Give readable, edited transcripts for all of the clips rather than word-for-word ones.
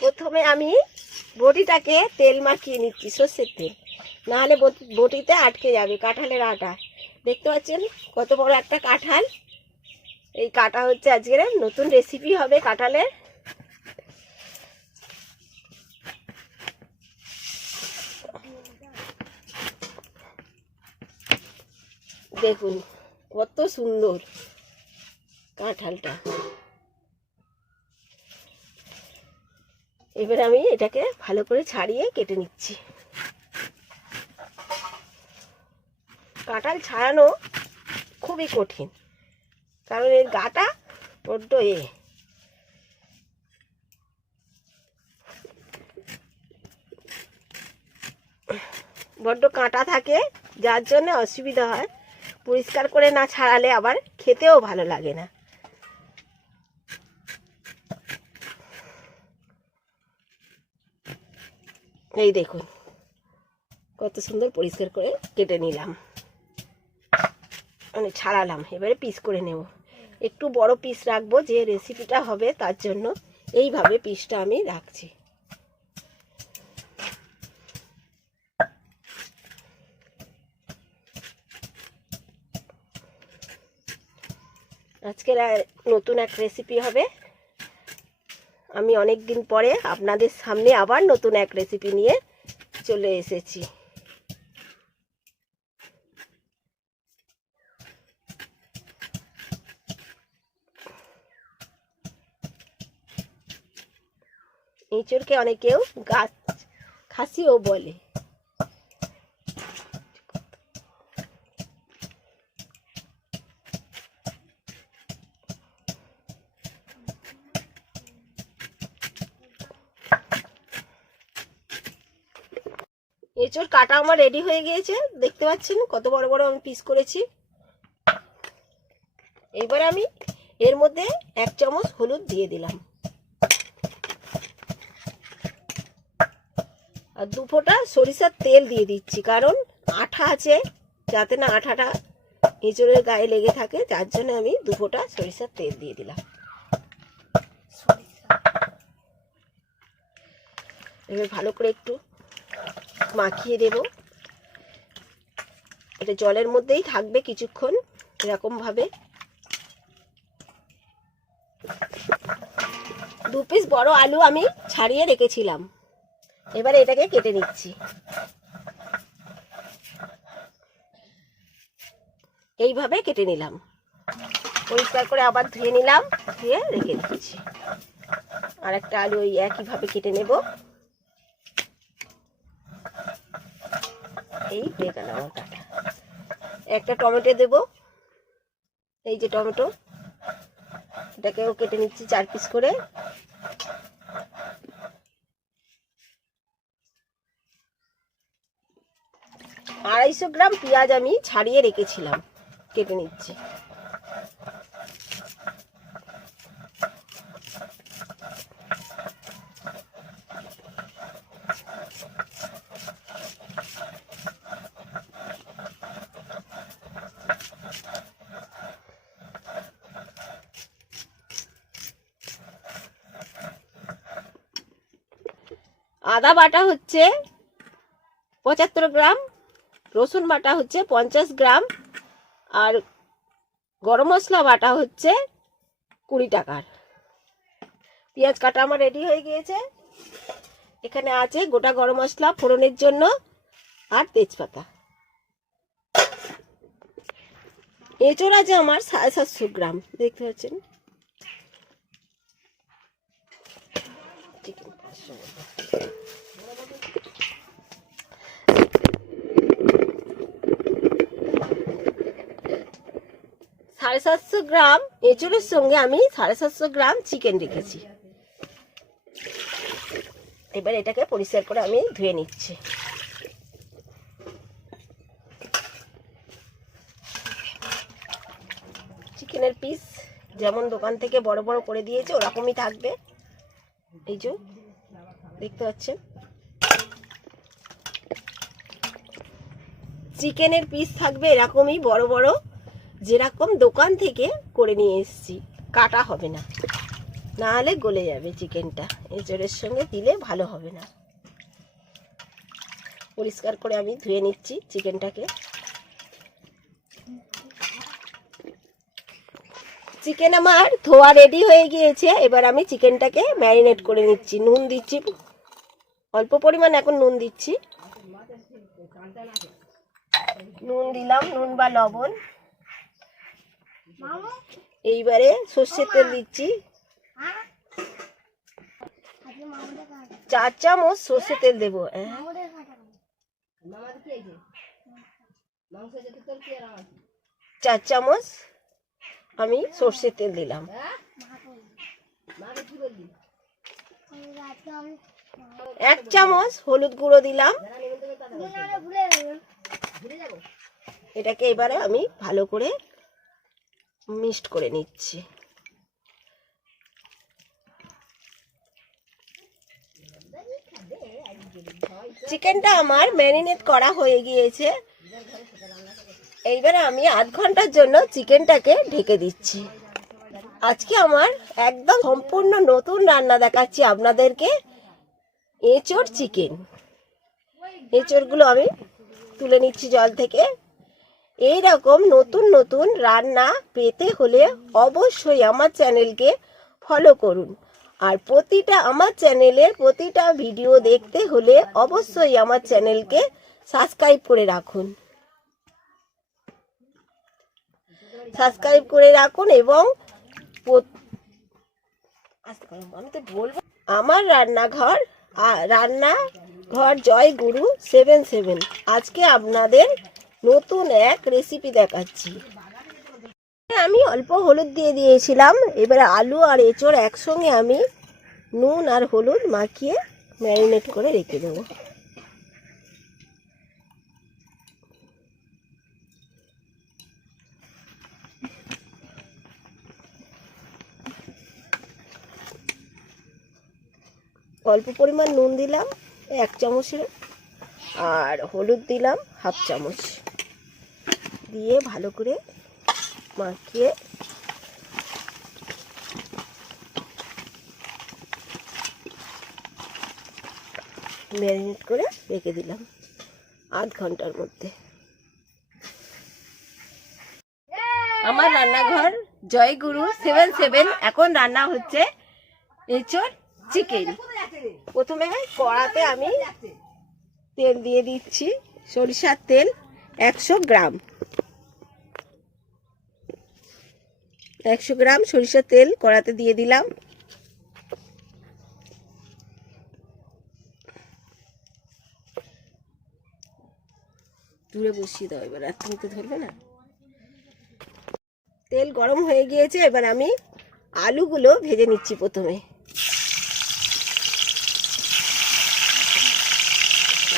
প্রথমে আমি বটিটাকে তেল মাখিয়ে নিচ্ছি, সর্ষের তেল, নাহলে বটিতে আটকে যাবে কাঁঠালের আটা। দেখতে পাচ্ছেন কত বড় একটা কাঁঠাল। এই কাটা হচ্ছে আজকের নতুন রেসিপি হবে কাঁঠালের। দেখুন কত সুন্দর কাঁঠালটা। এবার আমি এটাকে ভালো করে ছাড়িয়ে কেটে নিচ্ছি। কাঁঠাল ছাড়ানো খুবই কঠিন, কারণ এর গাটা বড্ড বড্ড কাঁটা থাকে, যার জন্য অসুবিধা হয়। পরিষ্কার করে না ছাড়ালে আবার খেতেও ভালো লাগে না। এই দেখুন কত সুন্দর পরিষ্কার করে কেটে নিলাম, মানে ছাড়ালাম। এবারে পিস করে নেব। একটু বড় পিস রাখবো, যে রেসিপিটা হবে তার জন্য এইভাবে পিসটা আমি রাখছি। আজকের নতুন এক রেসিপি হবে। আমি অনেক দিন পরে আপনাদের সামনে আবার নতুন এক রেসিপি নিয়ে চলে এসেছি। এঁচড়কে অনেকেও গাছ খাসিও বলে। এঁচড় কাটা আমার রেডি হয়ে গিয়েছে, দেখতে পাচ্ছেন কত বড় বড় আমি পিস করেছি। এবার আমি এর মধ্যে 1 চামচ হলুদ দিয়ে দিলাম, আর 2 ফোঁটা সরিষার তেল দিয়ে দিচ্ছি, কারণ আঠা আছে, যাতে না আঠাটা এঁচড়ের গায়ে লেগে থাকে, যার জন্য আমি 2 ফোঁটা সরিষার তেল দিয়ে দিলাম। এবার ভালো করে একটু মাখিয়ে দেব। এটা জলের মধ্যেই থাকবে কিছুক্ষণ এরকম ভাবে। 2 পিস বড় আলু আমি ছাড়িয়ে রেখেছিলাম, এবারে এটাকে কেটে নিচ্ছি। এইভাবে কেটে নিলাম, পরিষ্কার করে আবার ধুয়ে নিলাম, ধুয়ে রেখে দিচ্ছি। আর একটা আলু ওই একইভাবে কেটে নেব। এই হয়ে গেল আমার কাটা। একটা টমেটো দেব, এই যে টমেটো, এটাকেও কেটে নিচ্ছি 4 পিস করে। আড়াইশো গ্রাম পেঁয়াজ আমি ছাড়িয়ে রেখেছিলাম, কেটে নিচ্ছি। আদা বাটা হচ্ছে 75 গ্রাম, রসুন বাটা হচ্ছে 50 গ্রাম, আর গরম মশলা বাটা হচ্ছে 20 টাকার। পেঁয়াজ কাটা আমার রেডি হয়ে গিয়েছে। এখানে আছে গোটা গরম মশলা ফোড়নের জন্য, আর তেজপাতা। এঁচড় আছে আমার 750 গ্রাম, দেখতে পাচ্ছেন। চিকেন 750 গ্রাম এঁচড়ের সঙ্গে আমি 750 গ্রাম চিকেন রেখেছি। এবার এটাকে পরিষ্কার করে আমি ধুয়ে নিচ্ছি। চিকেনের পিস যেমন দোকান থেকে বড় বড় করে দিয়েছে ওরকমই থাকবে। এই যে দেখতে পাচ্ছেন, চিকেনের পিস থাকবে এরকমই বড় বড়, যেরকম দোকান থেকে করে নিয়ে এসেছি, কাটা হবে না। না হলে গলে যাবে চিকেনটা, এঁচড়ের সঙ্গে দিলে ভালো হবে না। পরিষ্কার করে আমি ধুয়ে নিচ্ছি চিকেনটাকে। চিকেন আমার ধোয়া রেডি হয়ে গিয়েছে। এবার আমি চিকেনটাকে ম্যারিনেট করে নিচ্ছি। নুন দিচ্ছি অল্প পরিমাণ, এখন নুন দিচ্ছি। নুন দিলাম, নুন বা লবণ। এইবারে সর্ষের তেল দিচ্ছি, 4 চামচ সর্ষের তেল দেবো। 4 চামচ আমি সর্ষের তেল দিলাম। 1 চামচ হলুদ গুঁড়ো দিলাম। এটাকে এবারে আমি ভালো করে মিক্সড করে নিচ্ছি। চিকেনটা আমার ম্যারিনেট করা হয়ে গিয়েছে। এইবারে আমি আধ ঘন্টার জন্য চিকেনটাকে ঢেকে দিচ্ছি। আজকে আমার একদম সম্পূর্ণ নতুন রান্না দেখাচ্ছি আপনাদেরকে, এঁচড় চিকেন। এঁচড়গুলো আমি তুলে নিচ্ছি জল থেকে। এই রকম নতুন নতুন রান্না পেতে হলে অবশ্যই আমার চ্যানেলকে ফলো করুন। আর আমার চ্যানেলের প্রতিটা ভিডিও দেখতে হলে অবশ্যই আমার চ্যানেলকে সাবস্ক্রাইব করে রাখুন। এবং আমি তো বলবো আমার রান্নাঘর জয়গুরু 77। আজকে আপনাদের নতুন এক রেসিপি দেখাচ্ছি। আমি অল্প হলুদ দিয়ে দিয়েছিলাম। এবারে আলু আর এঁচড় একসঙ্গে আমি নুন আর হলুদ মাখিয়ে ম্যারিনেট করে রেখে দেবো। অল্প পরিমাণ নুন দিলাম 1 চামচের, আর হলুদ দিলাম 1/2 চামচ, দিয়ে ভালো করে মাখিয়ে ম্যারিনেট করে রেখে দিলাম আধ ঘন্টার মধ্যে। আমার রান্নাঘর জয়গুরু 77 এখন রান্না হচ্ছে এঁচড় চিকেন। প্রথমে কড়াতে আমি তেল দিয়ে দিচ্ছি, সরিষার তেল 100 গ্রাম। 100 গ্রাম সরিষার তেল কড়াতে দিয়ে দিলাম। দূরে বসিয়ে দাও, এবার আর তুমি তো ধরবে না। তেল গরম হয়ে গিয়েছে, এবার আমি আলুগুলো ভেজে নিচ্ছি। প্রথমে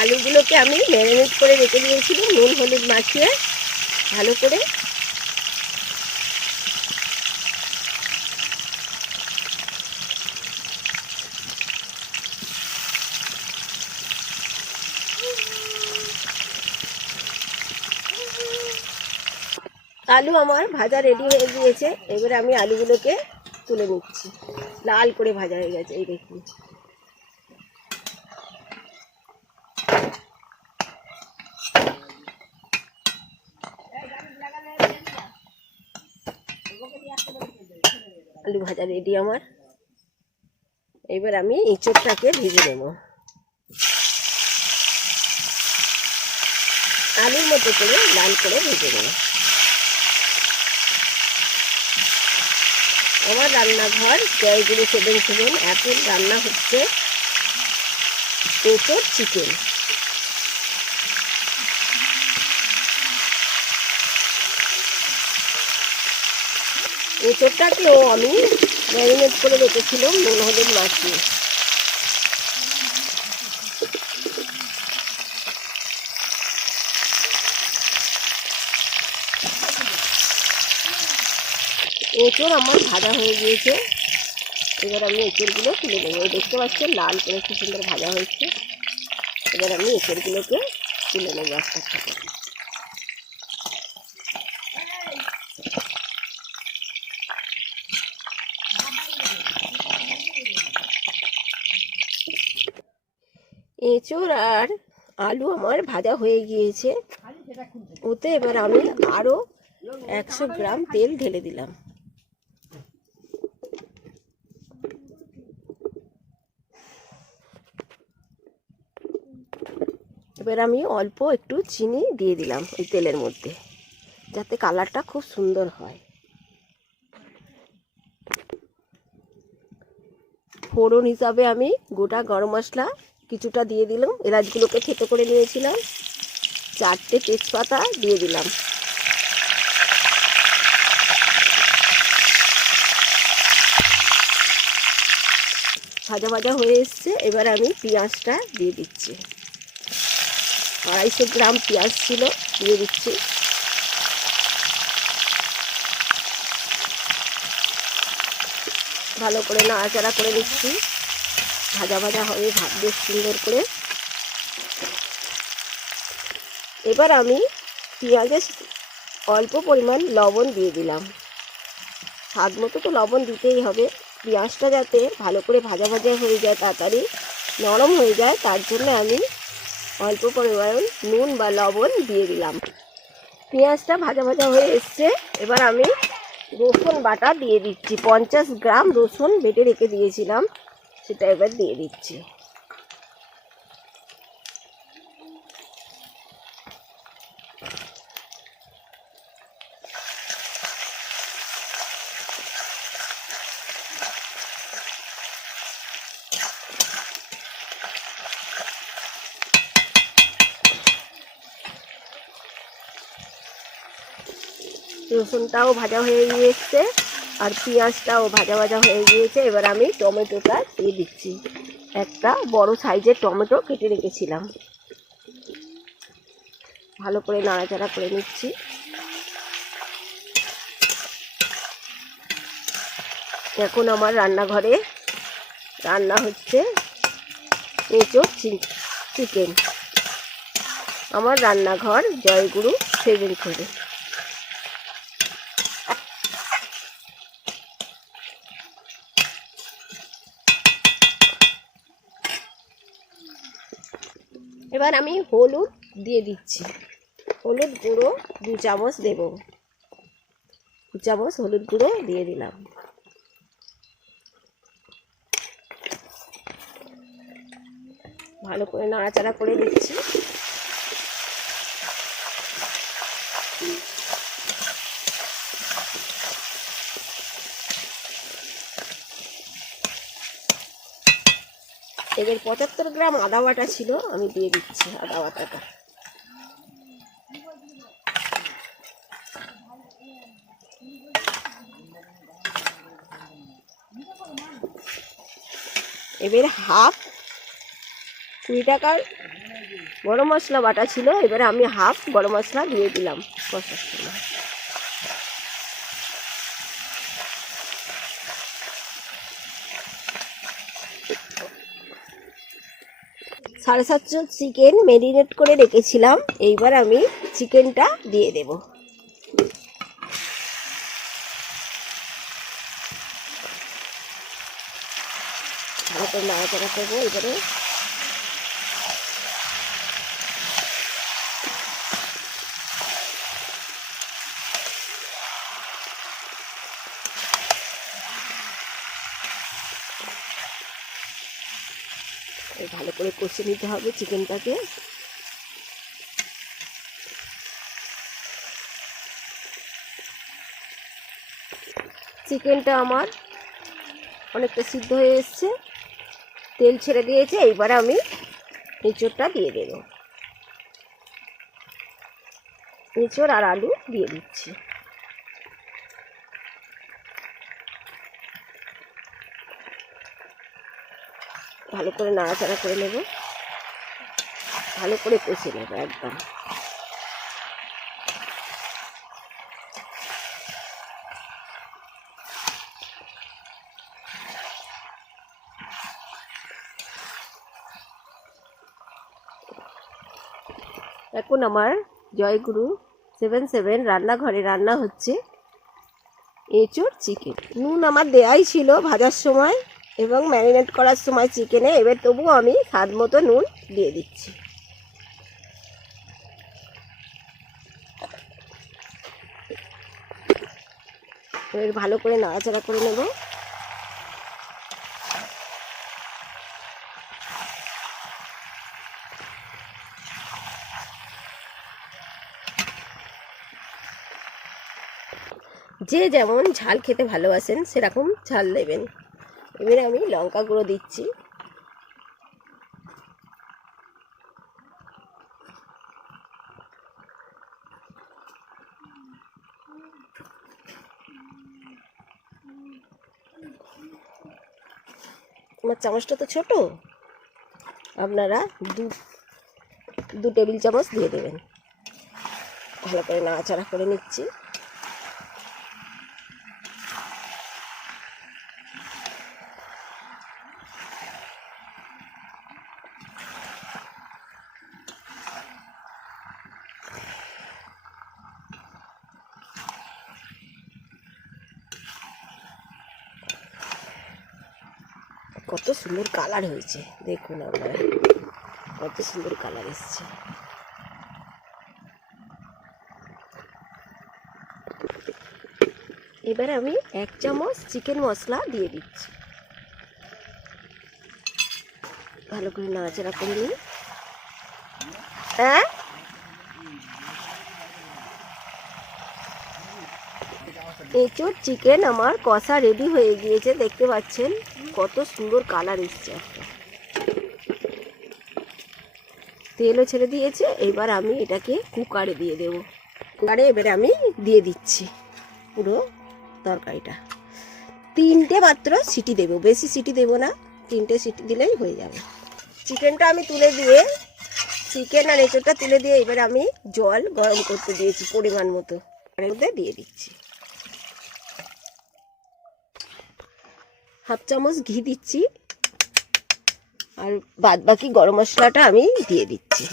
আলুগুলোকে আমি ম্যারিনেট করে রেখে দিয়েছিলাম নুন হলুদ মাখিয়ে ভালো করে। আলু আমার ভাজা রেডি হয়ে গিয়েছে। এবারে আমি আলুগুলোকে তুলে নিচ্ছি। লাল করে ভাজা হয়ে গেছে, এই দেখুন। আলু ভাজা রেডি আমার। এবার আমি এঁচড়টাকে ভেজে নেব। আলুর মতো করে লাল করে ভেজে নেব। আমার রান্নাঘর জয়গুরু 77 এখন রান্না হচ্ছে এঁচড় চিকেন। এঁচড়টাকেও আমি ম্যারিনেট করে রেখেছিলাম নুন হলুদ মাখিয়ে। এঁচড় আমার ভাজা হয়ে গিয়েছে। এবার আমি এঁচড়গুলো তুলে নেবো। দেখতে পাচ্ছেন লাল করে খুব সুন্দর ভাজা হয়েছে। এবার আমি এঁচড়গুলোকে তুলে নেবো একটা থেকে। এঁচোড় আর আলু আমার ভাজা হয়ে গিয়েছে। ওতে এবার আমি আরও 100 গ্রাম তেল ঢেলে দিলাম। এবার আমি অল্প একটু চিনি দিয়ে দিলাম ওই তেলের মধ্যে, যাতে কালারটা খুব সুন্দর হয়। ফোড়ন হিসাবে আমি গোটা গরম মশলা কিছুটা দিয়ে দিলাম, এলাচগুলোকে থেতো করে নিয়েছিলাম, 4টে তেজপাতা দিয়ে দিলাম। ভাজা ভাজা হয়ে এসছে। এবার আমি পেঁয়াজটা দিয়ে দিচ্ছি। 250 গ্রাম পেঁয়াজ ছিল, দিয়ে দিচ্ছি। ভালো করে নাড়াচাড়া করে দিচ্ছি। ভাজা ভাজা হবে বেশ সুন্দর করে। এবার আমি পেঁয়াজে অল্প পরিমাণ লবণ দিয়ে দিলাম। স্বাদ মতো তো লবণ দিতেই হবে। পেঁয়াজটা যাতে ভালো করে ভাজা ভাজা হয়ে যায়, তাড়াতাড়ি নরম হয়ে যায়, তার জন্য আমি অল্প পরিমাণ নুন বা লবণ দিয়ে দিলাম। পেঁয়াজটা ভাজা ভাজা হয়ে এসছে। এবার আমি রসুন বাটা দিয়ে দিচ্ছি। 50 গ্রাম রসুন বেটে রেখে দিয়েছিলাম, সেটা এবার দিয়ে দিচ্ছি। রসুনটাও ভাজা হয়ে গিয়েছে আর পেঁয়াজটাও ভাজা ভাজা হয়ে গিয়েছে। এবার আমি টমেটোটা দিয়ে দিচ্ছি। একটা বড় সাইজের টমেটো কেটে রেখেছিলাম। ভালো করে নাড়াচাড়া করে নিচ্ছি। এখন আমার রান্নাঘরে রান্না হচ্ছে এঁচোড় চিকেন। আমার রান্নাঘর জয়গুরু 7 এবার আমি হলুদ দিয়ে দিচ্ছি। হলুদ গুঁড়ো 2 চামচ দেব। 2 চামচ হলুদ গুঁড়ো দিয়ে দিলাম। ভালো করে নাড়াচাড়া করে দিচ্ছি। এবার 75 গ্রাম আদা বাটা ছিল, আমি দিয়ে দিচ্ছি আদা বাটাটা। এবার 20 টাকার গরম মশলা বাটা ছিল, এবারে আমি 1/2 গরম মশলা দিয়ে দিলাম কষার সময়। 750 চিকেন ম্যারিনেট করে রেখেছিলাম। এইবার আমি চিকেনটা দিয়ে দেব। ভালো করে নাড়াচাড়া করবো। এবারে ভালো করে কষে নিতে হবে চিকেনটাকে। চিকেনটা আমার অনেকটা সিদ্ধ হয়ে এসছে, তেল ছেড়ে দিয়েছে। এইবারে আমি এঁচোড়টা দিয়ে দেব। এঁচোড় আর আলু দিয়ে দিচ্ছি। ভালো করে নাড়াচাড়া করে নেব, ভালো করে কষে নেব একদম। এখন আমার জয়গুরু 7 রান্নাঘরে রান্না হচ্ছে এঁচোড় চিকেন। নুন আমার দেয়াই ছিল ভাজার সময়, এবং ম্যারিনেট করার সময় চিকেনে এবার তবুও আমি স্বাদ মতো নুন দিয়ে দিচ্ছি। এবার ভালো করে নাড়াচাড়া করে নেব। যে যেমন ঝাল খেতে ভালোবাসেন সেরকম ঝাল দেবেন। এবারে আমি লঙ্কা গুঁড়ো দিচ্ছি। আমার চামচটা তো ছোট, আপনারা দু টেবিল চামচ দিয়ে দেবেন। ভালো করে নাড়াচাড়া করে নিচ্ছি। কত সুন্দর কালার হয়েছে দেখুন আপনারা, কত সুন্দর কালার এসছে। এবার আমি 1 চামচ চিকেন মশলা দিয়ে দিচ্ছি। ভালো করে নাড়াচাড়া করে নিই। হ্যাঁ, এঁচোড় চিকেন আমার কষা রেডি হয়ে গিয়েছে। দেখতে পাচ্ছেন কত সুন্দর কালার এসছে। একটা তেলও ছেড়ে দিয়েছে। এবার আমি এটাকে কুকারে দিয়ে দেব। কুকারে এবারে আমি দিয়ে দিচ্ছি পুরো তরকারিটা। 3টে মাত্র সিটি দেব, বেশি সিটি দেব না, 3টে সিটি দিলেই হয়ে যাবে। চিকেনটা আমি তুলে দিয়ে, চিকেন আর এঁচোড়টা তুলে দিয়ে এবার আমি জল গরম করতে দিয়েছি পরিমাণ মতো, এর মধ্যে দিয়ে দিচ্ছি। 1/2 চামচ ঘি দিচ্ছি আর বাদ বাকি গরম মশলাটা আমি দিয়ে দিচ্ছি।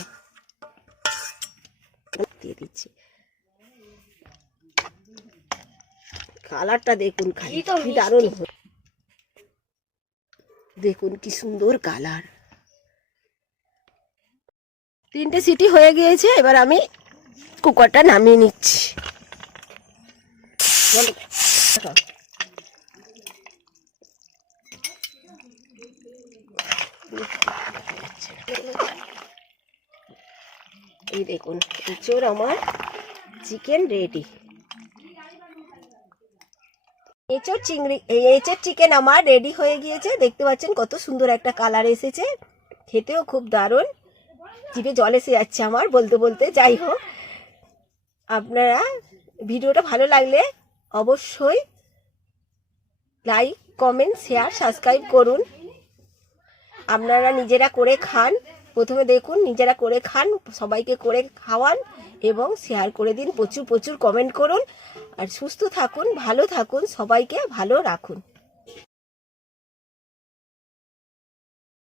কালারটা দেখুন, খালি কি দারুণ, দেখুন কি সুন্দর কালার। 3টে সিটি হয়ে গিয়েছে। এবার আমি কুকারটা নামিয়ে নিচ্ছি। এই দেখুন এঁচোড় আমার চিকেন রেডি। এঁচোড় চিকেন আমার রেডি হয়ে গিয়েছে। দেখতে পাচ্ছেন কত সুন্দর একটা কালার এসেছে, খেতেও খুব দারুণ। জিভে জল এসে যাচ্ছে আমার বলতে বলতে। যাই হোক, আপনারা ভিডিওটা ভালো লাগলে অবশ্যই লাইক, কমেন্ট, শেয়ার, সাবস্ক্রাইব করুন। আপনারা নিজেরা করে খান, প্রথমে দেখুন নিজেরা করে খান, সবাইকে করে খাওয়ান এবং শেয়ার করে দিন। প্রচুর প্রচুর কমেন্ট করুন। আর সুস্থ থাকুন, ভালো থাকুন, সবাইকে ভালো রাখুন।